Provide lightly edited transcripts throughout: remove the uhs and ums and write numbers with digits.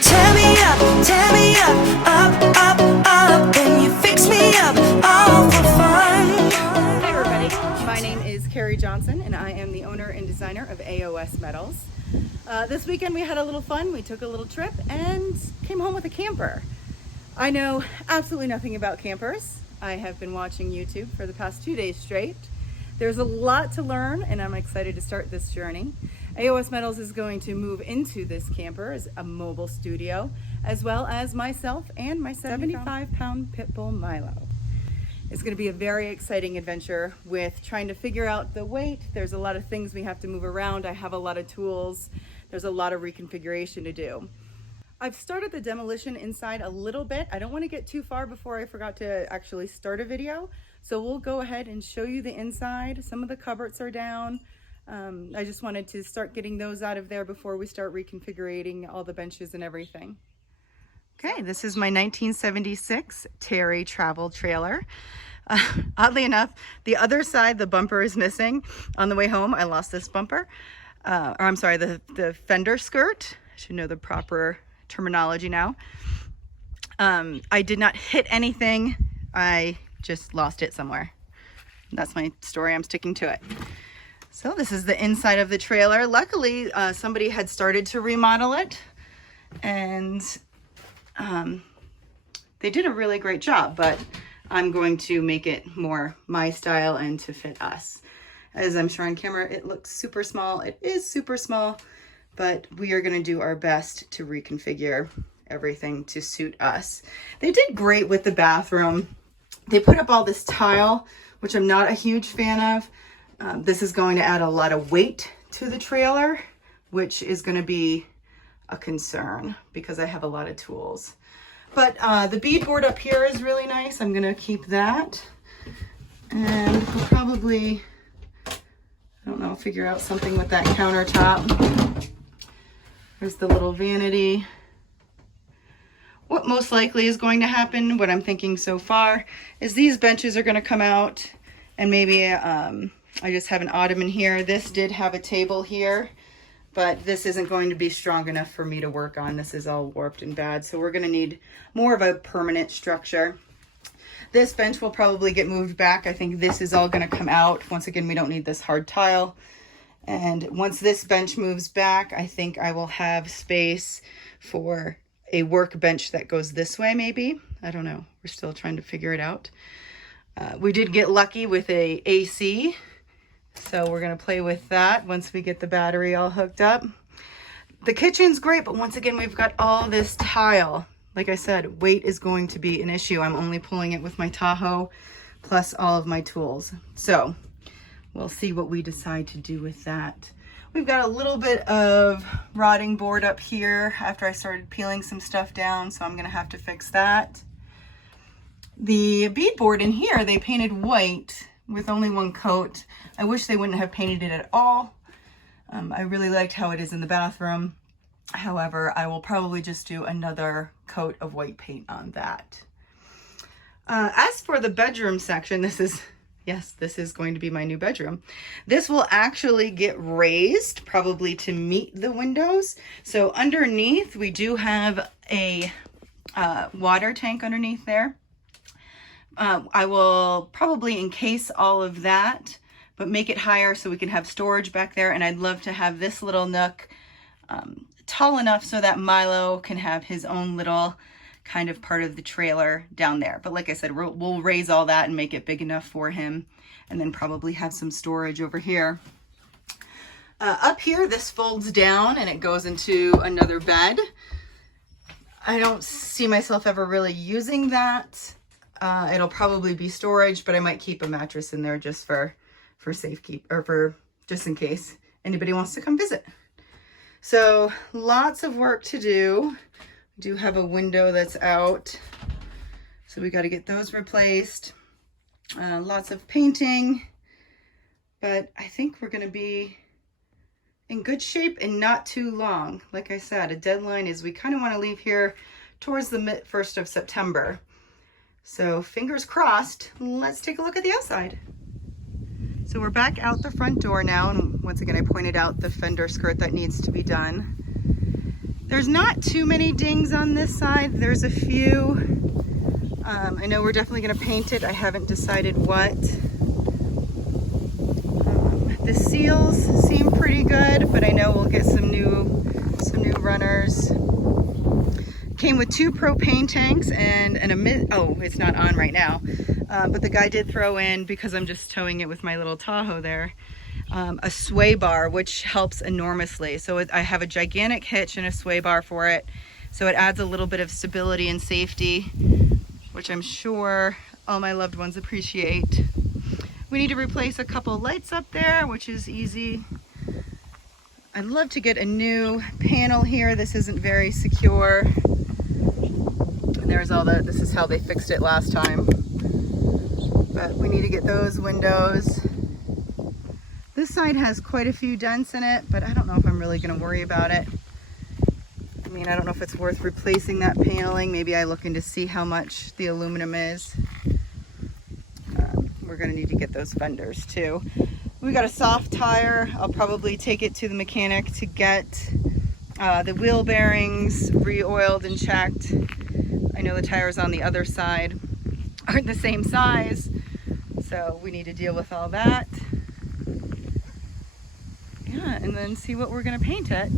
Tear me up, up, then you fix me up, all for fun. Hey everybody, my name is Carrie Johnson and I am the owner and designer of AOS Metals. This weekend we had a little fun, we took a little trip and came home with a camper. I know absolutely nothing about campers. I have been watching YouTube for the past 2 days straight. There's a lot to learn and I'm excited to start this journey. AOS Metals is going to move into this camper as a mobile studio, as well as myself and my 75-pound pit bull Milo. It's going to be a very exciting adventure with trying to figure out the weight. There's a lot of things we have to move around. I have a lot of tools. There's a lot of reconfiguration to do. I've started the demolition inside a little bit. I don't want to get too far before I forgot to actually start a video. So we'll go ahead and show you the inside. Some of the cupboards are down. I just wanted to start getting those out of there before we start reconfiguring all the benches and everything. Okay, this is my 1976 Terry travel trailer. Oddly enough, the other side, the bumper is missing. On the way home, I lost this bumper. Or I'm sorry, the fender skirt. I should know the proper terminology now. I did not hit anything. I just lost it somewhere. That's my story. I'm sticking to it. So this is the inside of the trailer. Luckily, somebody had started to remodel it and they did a really great job, but I'm going to make it more my style and to fit us. As I'm sure on camera, it looks super small. It is super small, but we are going to do our best to reconfigure everything to suit us. They did great with the bathroom. They put up all this tile, which I'm not a huge fan of. This is going to add a lot of weight to the trailer, which is going to be a concern because I have a lot of tools. But the beadboard up here is really nice. I'm going to keep that. And we'll probably, I don't know, figure out something with that countertop. There's the little vanity. What most likely is going to happen, what I'm thinking so far, is these benches are going to come out and maybe I just have an ottoman here. This did have a table here, but this isn't going to be strong enough for me to work on. This is all warped and bad, so we're going to need more of a permanent structure. This bench will probably get moved back. I think this is all going to come out. Once again, we don't need this hard tile. And once this bench moves back, I think I will have space for a workbench that goes this way, maybe. I don't know. We're still trying to figure it out. We did get lucky with a AC. So we're going to play with that once we get the battery all hooked up. The kitchen's great, but once again, we've got all this tile. Like I said, weight is going to be an issue. I'm only pulling it with my Tahoe plus all of my tools. So we'll see what we decide to do with that. We've got a little bit of rotting board up here after I started peeling some stuff down, so I'm going to have to fix that. The beadboard in here, they painted white with only one coat. I wish they wouldn't have painted it at all. I really liked how it is in the bathroom. However, I will probably just do another coat of white paint on that. As for the bedroom section, this is going to be my new bedroom. This will actually get raised probably to meet the windows. So underneath, we do have a water tank underneath there. I will probably encase all of that, but make it higher so we can have storage back there. And I'd love to have this little nook tall enough so that Milo can have his own little kind of part of the trailer down there. But like I said, we'll raise all that and make it big enough for him, and then probably have some storage over here. Up here, this folds down and it goes into another bed. I don't see myself ever really using that. It'll probably be storage, but I might keep a mattress in there just for safekeep, or for just in case anybody wants to come visit. So lots of work to do. We do have a window that's out, so we got to get those replaced. Lots of painting, but I think we're going to be in good shape and not too long. Like I said, a deadline is we kind of want to leave here towards the 1st of September. So fingers crossed. Let's take a look at the outside. So we're back out the front door now, and once again I pointed out the fender skirt that needs to be done. There's not too many dings on this side. There's a few. I know we're definitely going to paint it. I haven't decided what. The seals seem pretty good, but I know we'll get some new runners. Came with 2 propane tanks and oh, it's not on right now. But the guy did throw in, because I'm just towing it with my little Tahoe there, a sway bar, which helps enormously. So I have a gigantic hitch and a sway bar for it. So it adds a little bit of stability and safety, which I'm sure all my loved ones appreciate. We need to replace a couple lights up there, which is easy. I'd love to get a new panel here. This isn't very secure. And there's all the, this is how they fixed it last time. But we need to get those windows. This side has quite a few dents in it, but I don't know if I'm really gonna worry about it. I mean, I don't know if it's worth replacing that paneling. Maybe I look in to see how much the aluminum is. We're gonna need to get those fenders too. We got a soft tire. I'll probably take it to the mechanic to get the wheel bearings re-oiled and checked. I know the tires on the other side aren't the same size, so we need to deal with all that. Yeah, and then see what we're gonna paint it.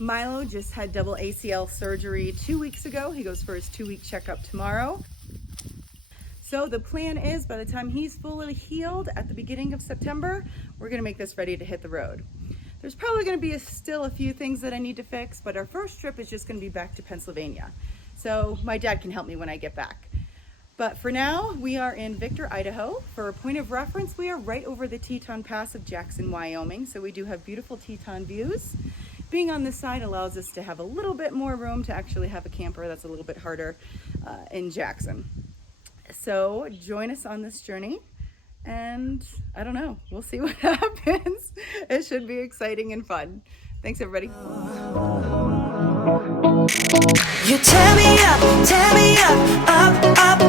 Milo just had double ACL surgery 2 weeks ago. He goes for his 2-week checkup tomorrow. So the plan is, by the time he's fully healed at the beginning of September, we're gonna make this ready to hit the road. There's probably gonna be still a few things that I need to fix, but our first trip is just gonna be back to Pennsylvania. So my dad can help me when I get back. But for now, we are in Victor, Idaho. For a point of reference, we are right over the Teton Pass of Jackson, Wyoming. So we do have beautiful Teton views. Being on this side allows us to have a little bit more room to actually have a camper. That's a little bit harder in Jackson. So join us on this journey, and I don't know, we'll see what happens. It should be exciting and fun. Thanks, everybody. You tear me up, up, up.